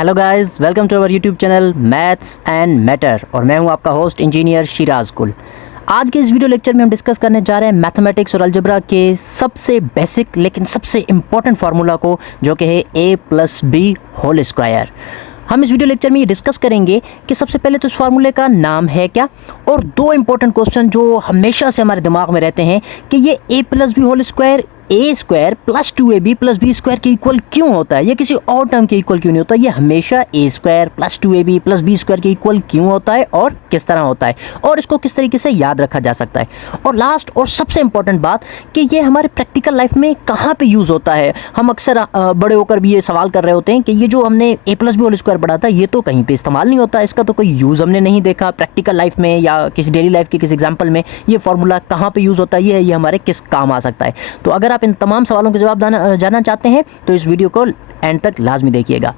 Hello guys, welcome to our YouTube channel maths and matter और मैं हूं आपका होस्ट इंजीनियर शिराज कुल। आज के इस वीडियो लेक्चर में हम डिस्कस करने जा रहे हैं मैथमेटिक्स और अलजेब्रा के सबसे बेसिक लेकिन सबसे इम्पॉर्टेंट फार्मूला को, जो कि है a+b होल स्क्वायर। हम इस वीडियो लेक्चर में ये डिस्कस करेंगे कि सबसे पहले तो इस फार्मूले का नाम है क्या, और दो इंपॉर्टेंट क्वेश्चन जो हमेशा से हमारे दिमाग में रहते हैं कि ये a+b whole square a² + 2ab + b² के इक्वल क्यों होता है, ये किसी और टर्म के इक्वल क्यों नहीं होता, ये हमेशा a² + 2ab + b² के इक्वल क्यों होता है और किस तरह होता है, और इसको किस तरीके से याद रखा जा सकता है। और लास्ट और सबसे इंपॉर्टेंट बात कि ये हमारे प्रैक्टिकल लाइफ में कहाँ पे यूज़ होता है। हम अक्सर बड़े होकर भी ये सवाल कर रहे होते हैं कि ये जो हमने a+b होल स्क्वायर पढ़ा था ये तो कहीं पर इस्तेमाल नहीं होता, इसका तो कोई यूज़ हमने नहीं देखा प्रैक्टिकल लाइफ में या किसी डेली लाइफ के किसी एग्जाम्पल में ये फार्मूला कहाँ पर यूज़ होता है, ये हमारे किस काम आ सकता है। तो अगर आप इन तमाम सवालों के जवाब जानना चाहते हैं तो इस वीडियो को एंड तक लाजमी देखिएगा।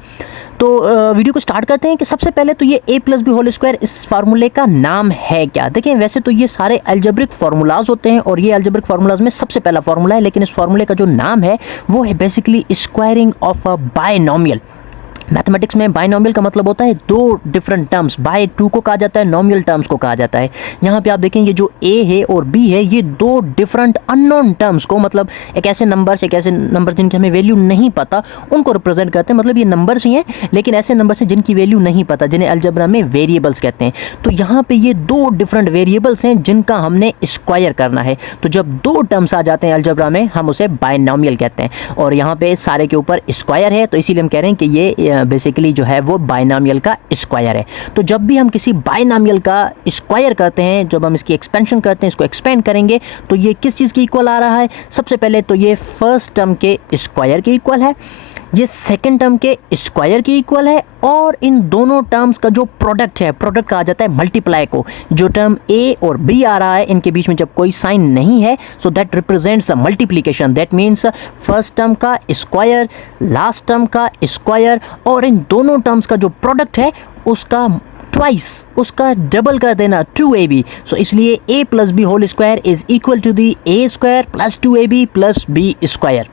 तो वीडियो को स्टार्ट करते हैं कि सबसे पहले तो ये a+b होल स्क्वायर इस फार्मूले का नाम है क्या। देखिए, वैसे तो ये सारे अलजेब्रिक फार्मूलाज होते हैं और ये अलजेब्रिक फार्मूलाज में सबसे पहला फार्मूला है, लेकिन इस फार्मूले का जो नाम है वो है basically squaring of a binomial. Mathematics में बायनोमियल का मतलब होता है दो डिफरेंट टर्म्स, बाय टू को कहा जाता है, नोमियल टर्म्स को कहा जाता है। यहाँ पे आप देखेंगे जो a है और b है, ये दो डिफरेंट अननोन टर्म्स को, मतलब एक ऐसे नंबर्स जिनकी हमें वैल्यू नहीं पता उनको रिप्रेजेंट करते हैं। मतलब ये नंबर्स ही हैं लेकिन ऐसे नंबर्स हैं जिनकी वैल्यू नहीं पता, जिन्हें अलजेब्रा में वेरिएबल्स कहते हैं। तो यहाँ पे ये दो डिफरेंट वेरिएबल्स हैं जिनका हमने स्क्वायर करना है। तो जब दो टर्म्स आ जाते हैं अलजेब्रा में हम उसे बायनोमियल कहते हैं, और यहाँ पे सारे के ऊपर स्क्वायर है तो इसीलिए हम कह रहे हैं कि ये बेसिकली जो है वो बायनोमियल का स्क्वायर है। तो जब भी हम किसी बायनोमियल का स्क्वायर करते हैं, जब हम इसकी एक्सपेंशन करते हैं, इसको एक्सपेंड करेंगे, तो ये किस चीज़ के इक्वल आ रहा है। सबसे पहले तो ये फर्स्ट टर्म के स्क्वायर के इक्वल है, ये सेकंड टर्म के स्क्वायर की इक्वल है, और इन दोनों टर्म्स का जो प्रोडक्ट है, प्रोडक्ट कहा जाता है मल्टीप्लाई को। जो टर्म a और b आ रहा है इनके बीच में जब कोई साइन नहीं है so that represents the multiplication. That means first term का स्क्वायर, लास्ट टर्म का स्क्वायर, और इन दोनों टर्म्स का जो प्रोडक्ट है उसका ट्वाइस, उसका डबल कर देना 2ab। सो इसलिए a+b whole square is equal to the a² + 2ab + b²।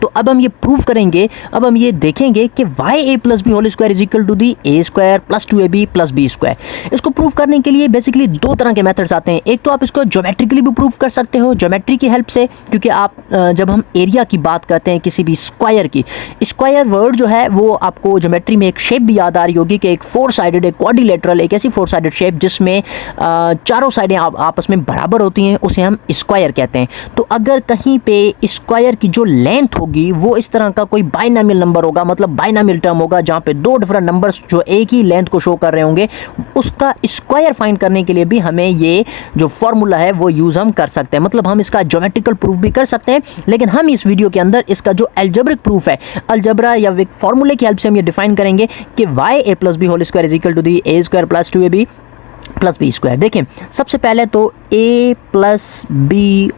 तो अब हम ये प्रूव करेंगे, अब हम ये देखेंगे कि why a+b whole square is equal to the a² + 2ab + b²। इसको प्रूव करने के लिए बेसिकली दो तरह के मेथड्स आते हैं। एक तो आप इसको ज्योमेट्रिकली भी प्रूव कर सकते हो, ज्योमेट्री की हेल्प से, क्योंकि आप जब हम एरिया की बात करते हैं किसी भी स्क्वायर की, स्क्वायर वर्ड जो है वो आपको ज्योमेट्री में एक शेप भी याद आ रही होगी कि एक 4 साइडेड, एक क्वाड्रिलेटरल, एक ऐसी 4 साइडेड शेप जिसमें चारों साइडें आपस में बराबर होती हैं, उसे हम स्क्वायर कहते हैं। तो अगर कहीं पे स्क्वायर की जो लेंथ वो इस तरह का कोई बायनोमियल नंबर होगा, मतलब बायनोमियल टर्म होगा जहां पे दो डिफरेंट नंबर्स जो एक ही लेंथ को शो कर रहे होंगे, उसका स्क्वायर फाइंड करने के लिए भी हमें ये जो फॉर्मूला है वो यूज हम कर सकते हैं। मतलब हम इसका ज्योमेट्रिकल प्रूफ भी कर सकते हैं, लेकिन हम इस वीडियो के अंदर इसका जो अलजेब्रिक प्रूफ है, अलजेब्रा या फॉर्मूले की हेल्प से हम ये डिफाइन करेंगे कि why a+b whole square is equal to the a² + 2ab + b²। देखें, सबसे पहले तो a+b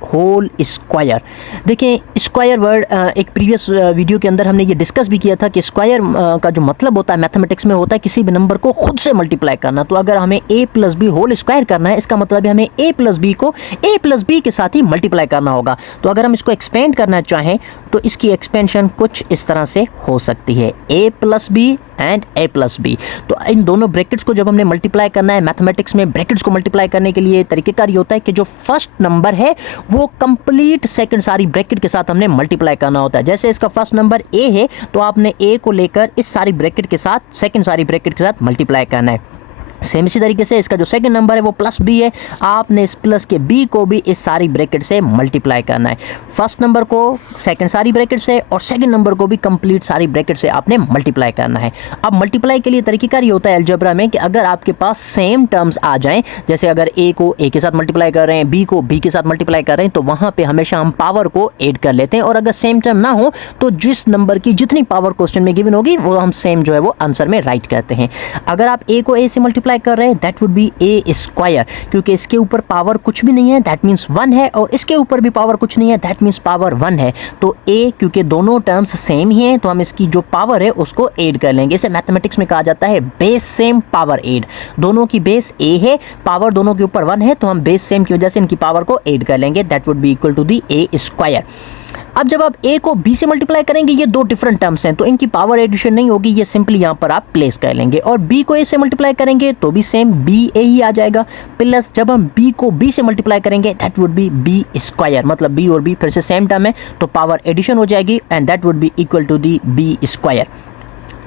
होल स्क्वायर। देखें, स्क्वायर वर्ड एक प्रीवियस वीडियो के अंदर हमने ये डिस्कस भी किया था कि स्क्वायर का जो मतलब होता है मैथमेटिक्स में होता है किसी भी नंबर को खुद से मल्टीप्लाई करना। तो अगर हमें a+b होल स्क्वायर करना है, इसका मतलब है हमें a+b को a+b के साथ ही मल्टीप्लाई करना होगा। तो अगर हम इसको एक्सपेंड करना चाहें तो इसकी एक्सपेंशन कुछ इस तरह से हो सकती है, a+b एंड a+b। तो इन दोनों ब्रैकेट्स को जब हमने मल्टीप्लाई करना है, मैथमेटिक्स में ब्रैकेट्स को मल्टीप्लाई करने के लिए तरीकेकार ये होता है कि जो फर्स्ट नंबर है वो कंप्लीट सेकंड सारी ब्रैकेट के साथ हमने मल्टीप्लाई करना होता है। जैसे इसका फर्स्ट नंबर a है तो आपने a को लेकर इस सारी ब्रैकेट के साथ सेकंड सारी ब्रैकेट के साथ मल्टीप्लाई करना है। सेम इसी तरीके से इसका जो सेकंड नंबर है वो +b है, आपने इस प्लस के b को भी इस सारी ब्रैकेट से मल्टीप्लाई करना है। फर्स्ट नंबर को सेकंड सारी ब्रैकेट से और सेकंड नंबर को भी कंप्लीट सारी ब्रैकेट से आपने मल्टीप्लाई करना है। अब मल्टीप्लाई के लिए तरीकेकार ये होता है अलजेब्रा में कि अगर आपके पास सेम टर्म्स आ जाएं, जैसे अगर a को a के साथ मल्टीप्लाई कर रहे हैं, b को b के साथ मल्टीप्लाई कर रहे हैं, तो वहां पे हमेशा हम पावर को ऐड कर लेते हैं, और अगर सेम टर्म ना हो तो जिस नंबर की जितनी पावर क्वेश्चन में गिवन होगी वो हम सेम जो है वो आंसर में राइट करते हैं। अगर आप a को a से मल्टीप्लाई कर रहे हैं दैट वुड बी a², क्योंकि इसके ऊपर पावर कुछ भी नहीं है दैट मीन्स 1 है, और इसके ऊपर भी पावर कुछ नहीं है दैट मीन्स पावर 1 है। तो a, क्योंकि दोनों टर्म्स सेम ही हैं तो हम इसकी जो पावर है उसको ऐड कर लेंगे। इसे मैथमेटिक्स में कहा जाता है बेस सेम पावर ऐड। दोनों की बेस a है, पावर दोनों के ऊपर 1 है, तो हम बेस सेम की वजह से इनकी पावर को ऐड कर लेंगे, that would be equal to the a²। अब जब आप a को b से मल्टीप्लाई करेंगे, ये दो डिफरेंट टर्म्स हैं तो इनकी पावर एडिशन नहीं होगी, ये सिंपली यहाँ पर आप प्लेस कर लेंगे। और b को a से मल्टीप्लाई करेंगे तो भी सेम b a ही आ जाएगा, प्लस जब हम b को b से मल्टीप्लाई करेंगे that would B b square, मतलब b और b फिर से सेम टर्म है तो पावर एडिशन हो जाएगी and that would be equal to the b square.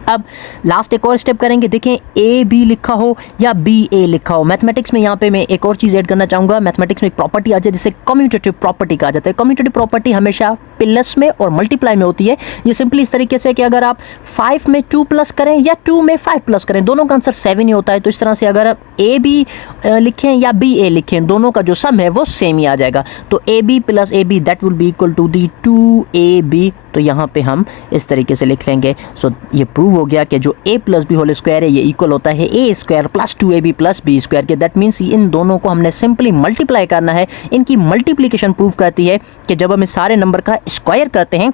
अब लास्ट एक और स्टेप करेंगे, देखें ए बी लिखा हो या बी ए लिखा हो। मैथमेटिक्स में यहाँ पे मैं एक और चीज़ ऐड करना चाहूँगा, मैथमेटिक्स में एक प्रॉपर्टी आ जाए जिसे कम्यूटेटिव प्रॉपर्टी कहा जाता है। कम्यूटेटिव प्रॉपर्टी हमेशा प्लस में और मल्टीप्लाई में होती है। ये सिंपली इस तरीके से कि अगर आप 5 में 2 प्लस करें या 2 में 5 प्लस करें, दोनों का आंसर 7 ही होता है। तो इस तरह से अगर आप ए बी लिखें या बी ए लिखें, दोनों का जो सम है वो सेम ही आ जाएगा। तो A B plus A B that will be equal to the 2ab। तो यहाँ पे हम इस तरीके से लिख लेंगे। सो ये प्रूव हो गया कि जो a plus B whole square है ये इक्वल होता है a square plus 2ab plus b square के। दैट मीन्स इन दोनों को हमने सिंपली मल्टीप्लाई करना है। इनकी मल्टीप्लिकेशन प्रूव करती है कि जब हम इस सारे नंबर का स्क्वायर करते हैं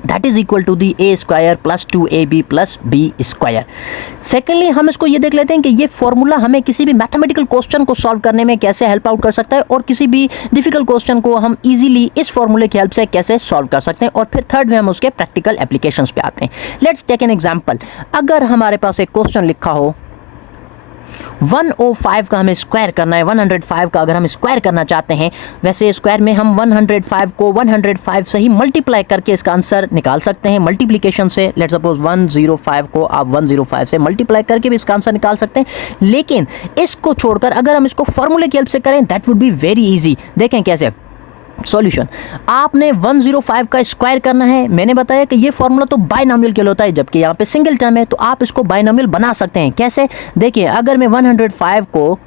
that is equal to the a square plus 2ab plus b square. Secondly हम इसको ये देख लेते हैं कि ये फॉर्मूला हमें किसी भी मैथमेटिकल क्वेश्चन को सॉल्व करने में कैसे हेल्प आउट कर सकता है और किसी भी डिफिकल्ट क्वेश्चन को हम इजीली इस फॉर्मूले की हेल्प से कैसे सॉल्व कर सकते हैं। और फिर थर्ड में हम उसके प्रैक्टिकल एप्लीकेशंस पे आते हैं। Let's take an example. अगर हमारे पास एक क्वेश्चन लिखा हो 105 का हमें स्क्वायर करना है, 105 का अगर हम स्क्वायर करना चाहते हैं, वैसे स्क्वायर में हम 105 को 105 से ही मल्टीप्लाई करके इसका आंसर निकाल सकते हैं मल्टीप्लिकेशन से। लेट्स सपोज 105 को आप 105 से मल्टीप्लाई करके भी इसका आंसर निकाल सकते हैं। लेकिन इसको छोड़कर अगर हम इसको फॉर्मूले की हेल्प से करें that would be very easy. देखें कैसे। सॉल्यूशन, आपने 105 का स्क्वायर करना है। मैंने बताया कि ये फॉर्मूला तो बाइनोमियल के लिए होता है जबकि यहाँ पे सिंगल टर्म है, तो आप इसको बाइनोमियल बना सकते हैं। कैसे? देखिए अगर मैं 105 को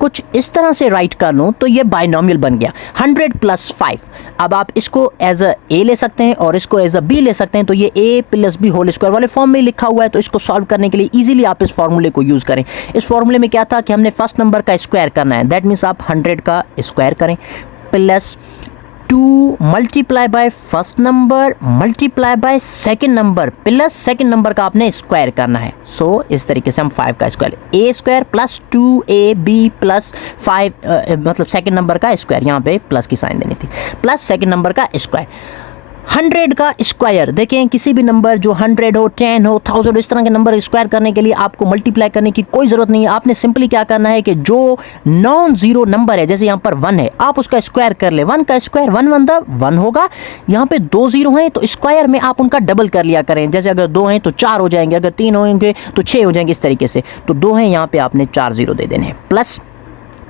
कुछ इस तरह से राइट कर लूँ तो ये बाइनोमियल बन गया 100 प्लस 5। अब आप इसको एज अ ए ले सकते हैं और इसको एज अ बी ले सकते हैं, तो ये a plus B whole square वाले फॉर्म में लिखा हुआ है। तो इसको सॉल्व करने के लिए इजीली आप इस फॉर्मूले को यूज़ करें। इस फॉर्मूले में क्या था कि हमने फर्स्ट नंबर का स्क्वायर करना है, दैट मीन्स आप 100 का स्क्वायर करें plus 2 multiply by first number multiply by second number plus second number का आपने स्क्वायर करना है। सो इस तरीके से हम 5 का square a square plus 2ab plus 5 मतलब सेकेंड नंबर का स्क्वायर, यहाँ पे प्लस की साइन देनी थी, प्लस सेकेंड नंबर का स्क्वायर 100 का स्क्वायर। देखें किसी भी नंबर जो 100 हो 10 हो 1000 इस तरह के नंबर स्क्वायर करने के लिए आपको मल्टीप्लाई करने की कोई ज़रूरत नहीं है। आपने सिंपली क्या करना है कि जो नॉन जीरो नंबर है, जैसे यहाँ पर 1 है, आप उसका स्क्वायर कर ले। 1 का स्क्वायर 1 1 दा 1 होगा। यहाँ पे 2 0 हैं तो स्क्वायर में आप उनका डबल कर लिया करें। जैसे अगर 2 हैं तो 4 हो जाएंगे, अगर 3 होंगे तो 6 हो जाएंगे, इस तरीके से। तो 2 हैं यहाँ पे आपने 4 0 दे देने हैं प्लस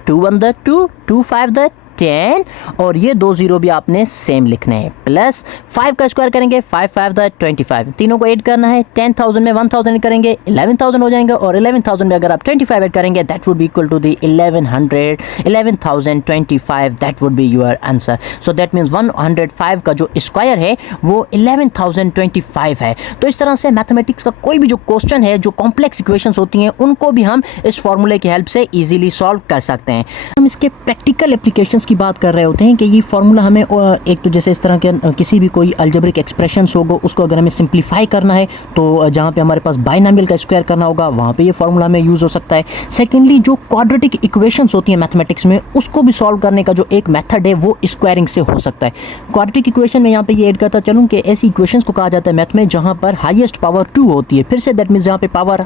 2 1 दा 2 2 5 दा 10 और ये 2 0 भी आपने सेम लिखने हैं प्लस 5 का स्क्वायर करेंगे 5 5 दा 25, तीनों को ऐड करना है। 10,000 में 1000 करेंगे 11,000 हो जाएंगे और 11,000 में अगर आप 25 ऐड करेंगे that would be equal to the 11,025 that would be your answer. So that means 105 का जो स्क्वायर है वो 11,025 है। तो इस तरह से मैथमेटिक्स का कोई भी जो क्वेश्चन है, जो कॉम्प्लेक्स इक्वेशंस होती हैं, उनको भी हम इस फॉर्मूले की हेल्प से इजीली सॉल्व कर सकते हैं। हम इसके प्रैक्टिकल एप्लीकेशंस की बात कर रहे होते हैं कि ये फॉर्मूला हमें एक तो जैसे इस तरह के किसी भी कोई अलजेब्रिक एक्सप्रेशंस होगा उसको अगर हमें सिंप्लीफाई करना है तो जहाँ पे हमारे पास बाइनोमियल का स्क्वायर करना होगा वहाँ पे ये फॉर्मूला हमें यूज़ हो सकता है। सेकेंडली जो क्वाड्रेटिक इक्वेशंस होती हैं मैथमेटिक्स में, उसको भी सॉल्व करने का जो एक मेथड है वो स्क्वायरिंग से हो सकता है। क्वाड्रेटिक इक्वेशन में यहाँ पे ये ऐड करता चलूँ कि ऐसी इक्वेशंस को कहा जाता है मैथ में जहाँ पर हाईएस्ट पावर 2 होती है। फिर से दैट मीन्स जहाँ पे पावर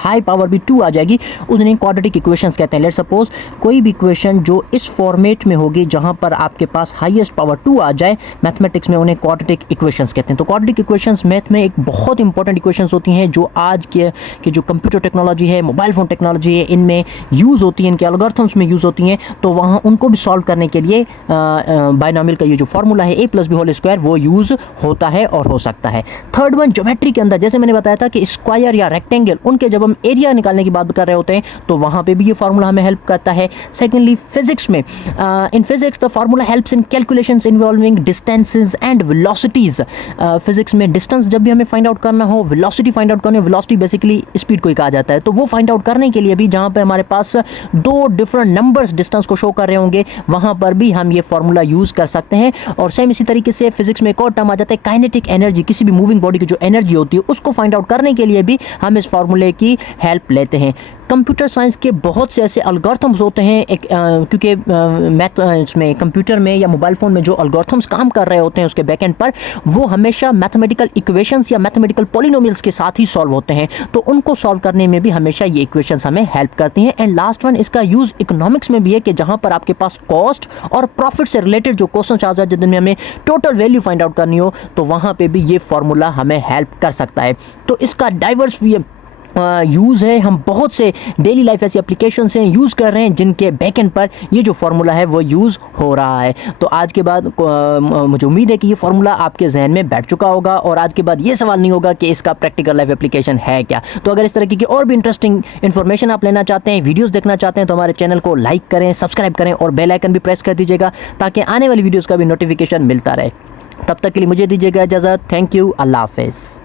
हाई पावर भी 2 आ जाएगी उन्हें क्वाड्रेटिक इक्वेशंस कहते हैं। लेट्स सपोज कोई भी इक्वेशन जो इस फॉर्मेट में होगी जहाँ पर आपके पास हाईएस्ट पावर 2 आ जाए, मैथमेटिक्स में उन्हें क्वाड्रेटिक इक्वेशंस कहते हैं। तो क्वाड्रेटिक इक्वेशंस मैथ में एक बहुत इंपॉर्टेंट इक्वेशंस होती हैं जो आज के जो कंप्यूटर टेक्नोलॉजी है, मोबाइल फ़ोन टेक्नोलॉजी है, इनमें यूज़ होती हैं, इनके एल्गोरिथम्स में यूज़ होती हैं। तो वहाँ उनको भी सॉल्व करने के लिए बाइनोमियल का ये जो फॉर्मूला है a plus B whole square वो यूज़ होता है और हो सकता है। थर्ड वन, ज्योमेट्री के अंदर जैसे मैंने बताया था कि स्क्वायर या रेक्टेंगल, उनके जब हम एरिया निकालने की बात कर रहे होते हैं तो वहाँ पे भी ये फार्मूला हमें हेल्प करता है। सेकेंडली फिजिक्स में, in physics the formula helps in calculations involving distances and velocities. Physics में डिस्टेंस जब भी हमें फाइंड आउट करना हो, वेलोसिटी फाइंड आउट करनी हो, वेलोसिटी बेसिकली स्पीड को ही कहा जाता है, तो वो फाइंड आउट करने के लिए भी जहाँ पे हमारे पास 2 डिफरेंट नंबर्स डिस्टेंस को शो कर रहे होंगे वहाँ पर भी हम ये फार्मूला यूज़ कर सकते हैं। और सेम इसी तरीके से फिजिक्स में एक और टर्म आ जाता है काइनेटिक एनर्जी। किसी भी मूविंग बॉडी की जो एनर्जी होती है उसको फाइंड आउट करने के लिए भी हम इस फार्मूले की हेल्प लेते हैं। कंप्यूटर साइंस के बहुत से ऐसे एल्गोरिथम्स होते हैं क्योंकि मैथ इसमें कंप्यूटर में या मोबाइल फ़ोन में जो एल्गोरिथम्स काम कर रहे होते हैं उसके बैकएंड पर, वो हमेशा मैथमेटिकल इक्वेशंस या मैथमेटिकल पॉलिनोमियल्स के साथ ही सॉल्व होते हैं। तो उनको सॉल्व करने में भी हमेशा ये इक्वेशंस हमें हेल्प करती हैं। एंड लास्ट वन, इसका यूज़ इकोनॉमिक्स में भी है कि जहाँ पर आपके पास कॉस्ट और प्रॉफिट से रिलेटेड जो क्वेश्चन आ जाए जिनमें हमें टोटल वैल्यू फाइंड आउट करनी हो, तो वहाँ पे भी ये फॉर्मूला हमें हेल्प कर सकता है। तो इसका डाइवर्स यूज़ है, हम बहुत से डेली लाइफ ऐसी एप्लीकेशन से यूज़ कर रहे हैं जिनके बैकएंड पर ये जो फार्मूला है वो यूज़ हो रहा है। तो आज के बाद मुझे उम्मीद है कि ये फार्मूला आपके जहन में बैठ चुका होगा और आज के बाद ये सवाल नहीं होगा कि इसका प्रैक्टिकल लाइफ एप्लीकेशन है क्या। तो अगर इस तरह की और भी इंटरेस्टिंग इन्फॉर्मेशन आप लेना चाहते हैं, वीडियोज़ देखना चाहते हैं, तो हमारे चैनल को लाइक करें, सब्सक्राइब करें और बेल आइकन भी प्रेस कर दीजिएगा ताकि आने वाली वीडियोज़ का भी नोटिफिकेशन मिलता रहे। तब तक के लिए मुझे दीजिएगा इजाज़त। थैंक यू, अल्लाह हाफ़िज़।